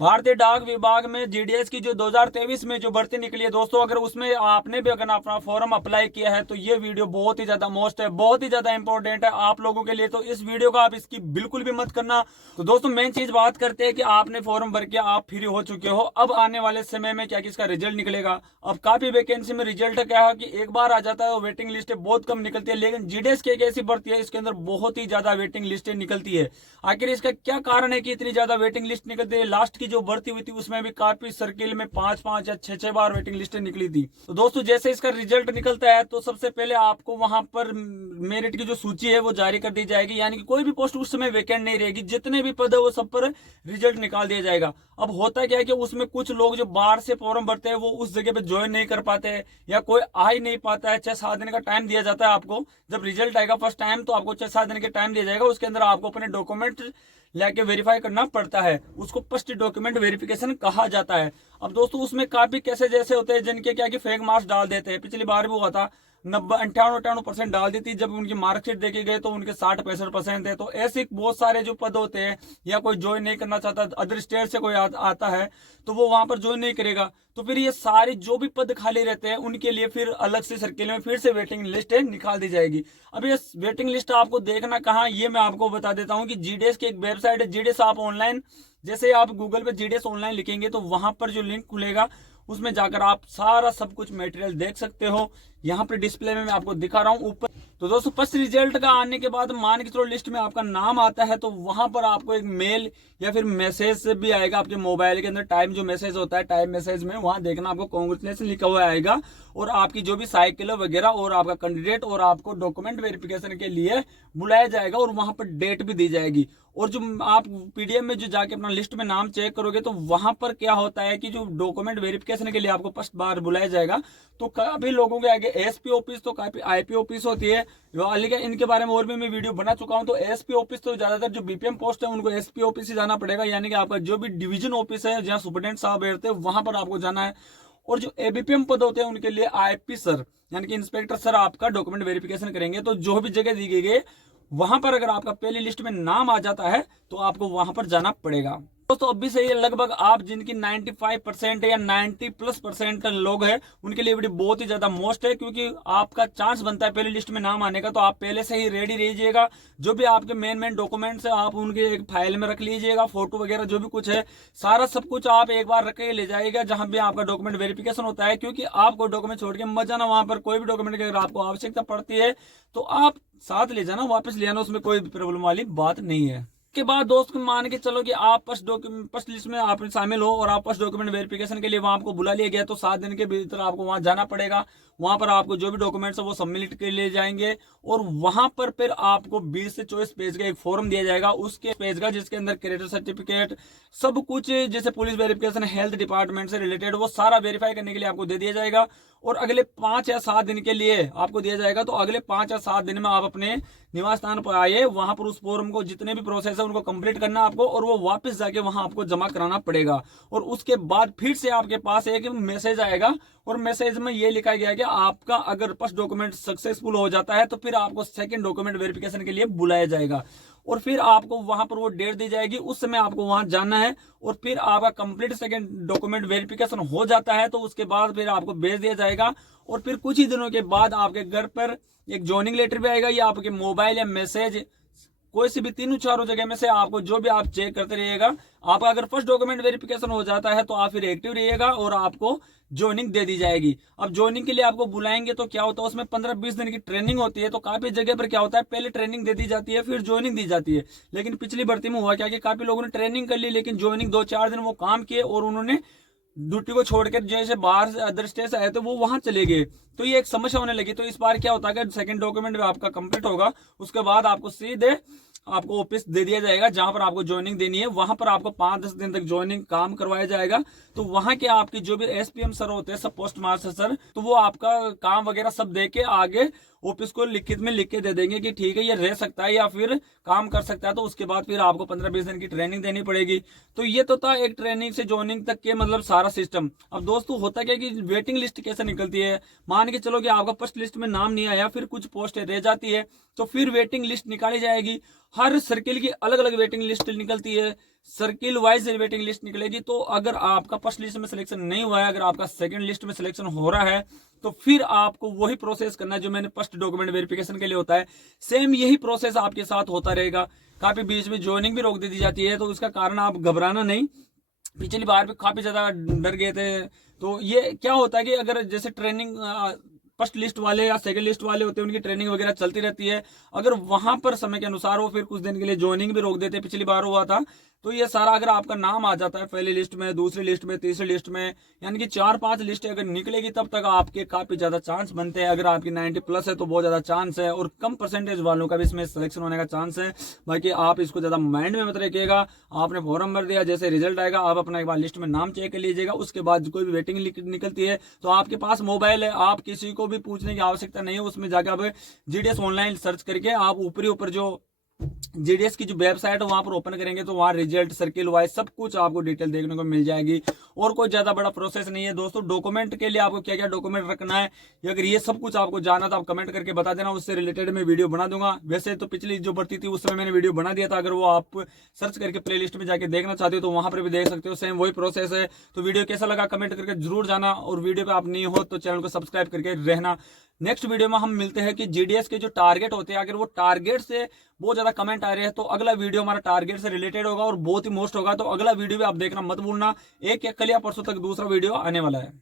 भारतीय डाक विभाग में जीडीएस की जो 2023 में जो भर्ती निकली है दोस्तों, अगर उसमें आपने भी अगर अपना फॉर्म अप्लाई किया है तो ये वीडियो बहुत ही ज्यादा मोस्ट है, बहुत ही ज्यादा इंपॉर्टेंट है आप लोगों के लिए। तो इस वीडियो को आप इसकी बिल्कुल भी मत करना। तो दोस्तों मेन चीज बात करते हैं कि आपने फॉर्म भर के आप फ्री हो चुके हो, अब आने वाले समय में क्या किसका रिजल्ट निकलेगा। अब काफी वैकेंसी में रिजल्ट क्या है कि एक बार आ जाता है, वेटिंग लिस्ट बहुत कम निकलती है, लेकिन जीडीएस की एक ऐसी भर्ती है इसके अंदर बहुत ही ज्यादा वेटिंग लिस्टें निकलती है। आखिर इसका क्या कारण है कि इतनी ज्यादा वेटिंग लिस्ट निकलती है। लास्ट की जो भर्ती हुई थी उसमें भी काफी सर्किल में 5-5 या 6-6 बार वेटिंग लिस्टें निकली थी। तो दोस्तों जैसे इसका रिजल्ट निकलता है तो सबसे पहले आपको वहां पर मेरिट की जो सूची है वो जारी कर दी जाएगी, यानी कि कोई भी पोस्ट उस समय वेकेंट नहीं रहेगी, जितने भी पद है वो सब पर रिजल्ट निकाल दिया जाएगा। अब होता क्या है कि उसमें कुछ लोग जो बाहर से फॉर्म भरते हैं वो उस जगह पे ज्वाइन नहीं कर पाते हैं या कोई आ ही नहीं पाता है। 6-7 दिन का टाइम दिया जाता है आपको, जब रिजल्ट आएगा फर्स्ट टाइम तो आपको 6-7 दिन के टाइम दिया जाएगा, उसके अंदर आपको अपने डॉक्यूमेंट लेके वेरीफाई करना पड़ता है, उसको फर्स्ट डॉक्यूमेंट वेरिफिकेशन कहा जाता है। अब दोस्तों उसमें काफी कैसे जैसे होते हैं जिनके क्या कि फेक मार्क्स डाल देते हैं, पिछली बार भी हुआ था 90-98% डाल दी थी, जब उनकी मार्कशीट देखी गई तो उनके 60-65% थे। तो ऐसे बहुत सारे जो पद होते हैं, या कोई ज्वाइन नहीं करना चाहता, अदर स्टेट से कोई आता है तो वो वहां पर ज्वाइन नहीं करेगा, तो फिर ये सारे जो भी पद खाली रहते हैं उनके लिए फिर अलग से सर्किल में फिर से वेटिंग लिस्ट निकाल दी जाएगी। अब ये वेटिंग लिस्ट आपको देखना कहाँ, ये मैं आपको बता देता हूँ कि जीडीएस की एक वेबसाइट है, जीडीएस आप ऑनलाइन, जैसे आप गूगल पे जीडीएस ऑनलाइन लिखेंगे तो वहां पर जो लिंक खुलेगा उसमें जाकर आप सारा सब कुछ मटेरियल देख सकते हो। यहाँ पे डिस्प्ले में मैं आपको दिखा रहा हूँ ऊपर। तो दोस्तों फर्स्ट रिजल्ट का आने के बाद मान के चलो लिस्ट में आपका नाम आता है तो वहां पर आपको एक मेल या फिर मैसेज भी आएगा आपके मोबाइल के अंदर। टाइम जो मैसेज होता है, टाइम मैसेज में वहां देखना आपको कांग्रेचुलेशन लिखा हुआ आएगा, और आपकी जो भी साइकिल वगैरह और आपका कैंडिडेट और आपको डॉक्यूमेंट वेरिफिकेशन के लिए बुलाया जाएगा, और वहां पर डेट भी दी जाएगी। और जो आप पीडीएफ में जो जाके अपना लिस्ट में नाम चेक करोगे तो वहां पर क्या होता है कि जो डॉक्यूमेंट वेरिफिकेशन के लिए आपको फर्स्ट बार बुलाया जाएगा तो काफी लोगों के आगे एसपी ऑफिस तो काफी आईपी ऑफिस होती है, लेकिन इनके बारे में और भी मैं वीडियो बना चुका हूं। तो एसपी ऑफिस तो ज्यादातर जो बीपीएम पोस्ट है उनको एसपी ऑफिस ही जाना पड़ेगा, यानी कि आपका जो भी डिवीजन ऑफिस है जहां सुपरटेंडेंट साहब बैठते हैं वहां पर आपको जाना है। और जो एबीपीएम पद होते हैं उनके लिए आईपी सर यानी कि इंस्पेक्टर सर आपका डॉक्यूमेंट वेरिफिकेशन करेंगे। तो जो भी जगह दी गई है वहां पर अगर आपका पहली लिस्ट में नाम आ जाता है तो आपको वहां पर जाना पड़ेगा। दोस्तों अब भी सही है, लगभग आप जिनकी 95% या 90+% लोग हैं उनके लिए वीडियो बहुत ही ज्यादा मोस्ट है, क्योंकि आपका चांस बनता है पहली लिस्ट में नाम आने का। तो आप पहले से ही रेडी रहिएगा, जो भी आपके मेन डॉक्यूमेंट्स है आप उनके एक फाइल में रख लीजिएगा, फोटो वगैरह जो भी कुछ है सारा सब कुछ आप एक बार रख के ले जाइएगा जहां भी आपका डॉक्यूमेंट वेरिफिकेशन होता है, क्योंकि आपको डॉक्यूमेंट छोड़ के मत जाना। वहां पर कोई भी डॉक्यूमेंट की अगर आपको आवश्यकता पड़ती है तो आप साथ ले जाना, वापस ले आना, उसमें कोई प्रॉब्लम वाली बात नहीं है। के बाद दोस्त मान के चलो कि आप फर्स्ट लिस्ट में आप शामिल हो और आप फर्स्ट डॉक्यूमेंट वेरिफिकेशन के लिए वहां आपको बुला लिया गया, तो 7 दिन के भीतर आपको वहां जाना पड़ेगा। वहां पर आपको जो भी डॉक्यूमेंट्स है वो सबमिट के लिए जाएंगे, और वहां पर फिर आपको 20 से 24 पेज का एक फॉर्म दिया जाएगा, उसके पेज का जिसके अंदर कैरेक्टर सर्टिफिकेट सब कुछ जैसे पुलिस वेरिफिकेशन हेल्थ डिपार्टमेंट से रिलेटेड वो सारा वेरीफाई करने के लिए आपको दे दिया जाएगा। और अगले 5 या 7 दिन के लिए आपको दिया जाएगा। तो अगले 5 या 7 दिन में आप अपने निवास स्थान पर आइए, वहां पर उस फॉर्म को जितने भी प्रोसेस है उनको कंप्लीट करना आपको, और वो वापस जाके वहां आपको जमा कराना पड़ेगा। और उसके बाद फिर से आपके पास एक मैसेज आएगा, और मैसेज में ये लिखा गया है कि आपका अगर फर्स्ट डॉक्यूमेंट सक्सेसफुल हो जाता है तो फिर आपको सेकंड डॉक्यूमेंट वेरिफिकेशन के लिए बुलाया जाएगा, और फिर आपको वहां पर वो डेट दी जाएगी, उस समय आपको वहां जाना है। और फिर आपका कंप्लीट सेकंड डॉक्यूमेंट वेरिफिकेशन हो जाता है तो उसके बाद फिर आपको भेज दिया जाएगा, और फिर कुछ ही दिनों के बाद आपके घर पर एक ज्वाइनिंग लेटर भी आएगा, या आपके मोबाइल या मैसेज कोई सी भी तीनों चारों जगह में से आपको जो भी आप चेक करते रहिएगा। आपका अगर फर्स्ट डॉक्यूमेंट वेरिफिकेशन हो जाता है तो आप फिर एक्टिव रहिएगा और आपको ज्वाइनिंग दे दी जाएगी। अब ज्वाइनिंग के लिए आपको बुलाएंगे तो क्या होता है, उसमें 15-20 दिन की ट्रेनिंग होती है। तो काफी जगह पर क्या होता है, पहले ट्रेनिंग दे दी जाती है फिर ज्वाइनिंग दी जाती है। लेकिन पिछली भर्ती में हुआ क्या कि काफी लोगों ने ट्रेनिंग कर ली, लेकिन ज्वाइनिंग 2-4 दिन वो काम किए और उन्होंने ड्यूटी को छोड़कर जैसे बाहर से अदर स्टेट से आए तो वो वहां चले गए, तो ये एक समस्या होने लगी। तो इस बार क्या होता है कि सेकंड डॉक्यूमेंट आपका कंप्लीट होगा, उसके बाद आपको सीधे आपको ऑफिस दे दिया जाएगा जहां पर आपको ज्वाइनिंग देनी है। वहां पर आपको 5-10 दिन तक ज्वाइनिंग काम करवाया जाएगा। तो वहां के आपकी जो भी एसपीएम सर होते हैं, सब पोस्ट मास्टर सर, तो वो आपका काम वगैरह सब दे के आगे ऑफिस को लिखित में लिख के दे देंगे कि ठीक है ये रह सकता है या फिर काम कर सकता है। तो उसके बाद फिर आपको 15-20 दिन की ट्रेनिंग देनी पड़ेगी। तो ये तो था एक ट्रेनिंग से ज्वाइनिंग तक के मतलब सारा सिस्टम। अब दोस्तों होता क्या कि वेटिंग लिस्ट कैसे निकलती है, मान के चलो कि आपका फर्स्ट लिस्ट में नाम नहीं आया, फिर कुछ पोस्ट रह जाती है, तो फिर वेटिंग लिस्ट निकाली जाएगी। हर सर्किल की अलग अलग वेटिंग लिस्ट निकलती है। सर्किल वाइज वेटिंग लिस्ट निकलेगी। तो अगर आपका फर्स्ट लिस्ट में सिलेक्शन नहीं हुआ है, अगर आपका सेकंड लिस्ट में सिलेक्शन हो रहा है, तो फिर आपको वही प्रोसेस करना है जो मैंने फर्स्ट डॉक्यूमेंट वेरिफिकेशन के लिए होता है, सेम यही प्रोसेस आपके साथ होता रहेगा। काफी बीच में ज्वाइनिंग भी रोक दी जाती है, तो उसका कारण आप घबराना नहीं। पिछली बार भी काफी ज्यादा डर गए थे। तो ये क्या होता है कि अगर जैसे ट्रेनिंग फर्स्ट लिस्ट वाले या सेकंड लिस्ट वाले होते हैं, उनकी ट्रेनिंग वगैरह चलती रहती है, अगर वहां पर समय के अनुसार वो फिर कुछ दिन के लिए ज्वाइनिंग भी रोक देते, पिछली बार हुआ था। तो ये सारा अगर आपका नाम आ जाता है पहली लिस्ट में, दूसरी लिस्ट में, तीसरी लिस्ट में, यानी कि 4-5 लिस्ट अगर निकलेगी, तब तक आपके काफी ज्यादा चांस बनते हैं। अगर आपकी 90+ है तो बहुत ज्यादा चांस है, और कम परसेंटेज वालों का भी इसमें सिलेक्शन होने का चांस है। बाकी आप इसको ज्यादा माइंड में मत रखिएगा। आपने फॉर्म भर दिया, जैसे रिजल्ट आएगा आप अपना एक बार लिस्ट में नाम चेक कर लीजिएगा। उसके बाद कोई भी वेटिंग निकलती है तो आपके पास मोबाइल है, आप किसी को भी पूछने की आवश्यकता नहीं है। उसमें जाकर आप जीडीएस ऑनलाइन सर्च करके आप ऊपर जो जीडीएस की जो वेबसाइट है वहां पर ओपन करेंगे तो वहां रिजल्ट, सर्किल वाइज सब कुछ आपको डिटेल देखने को मिल जाएगी। और कोई ज्यादा बड़ा प्रोसेस नहीं है दोस्तों। डॉक्यूमेंट के लिए आपको क्या क्या डॉक्यूमेंट रखना है, अगर ये सब कुछ आपको जानना तो आप कमेंट करके बता देना, उससे रिलेटेड मैं वीडियो बना दूंगा। वैसे तो पिछली जो भर्ती थी उस समय मैंने वीडियो बना दिया था, अगर वो आप सर्च करके प्ले लिस्ट में जाके देखना चाहते हो तो वहां पर भी देख सकते हो, सेम वही प्रोसेस है। तो वीडियो कैसा लगा कमेंट करके जरूर जाना, और वीडियो पे आप नहीं हो तो चैनल को सब्सक्राइब करके रहना। नेक्स्ट वीडियो में हम मिलते हैं कि जीडीएस के जो टारगेट होते हैं, अगर वो टारगेट से बहुत ज्यादा कमेंट आ रहे हैं तो अगला वीडियो हमारा टारगेट से रिलेटेड होगा और बहुत ही मोस्ट होगा। तो अगला वीडियो भी आप देखना मत भूलना। एक या कल या परसों तक दूसरा वीडियो आने वाला है।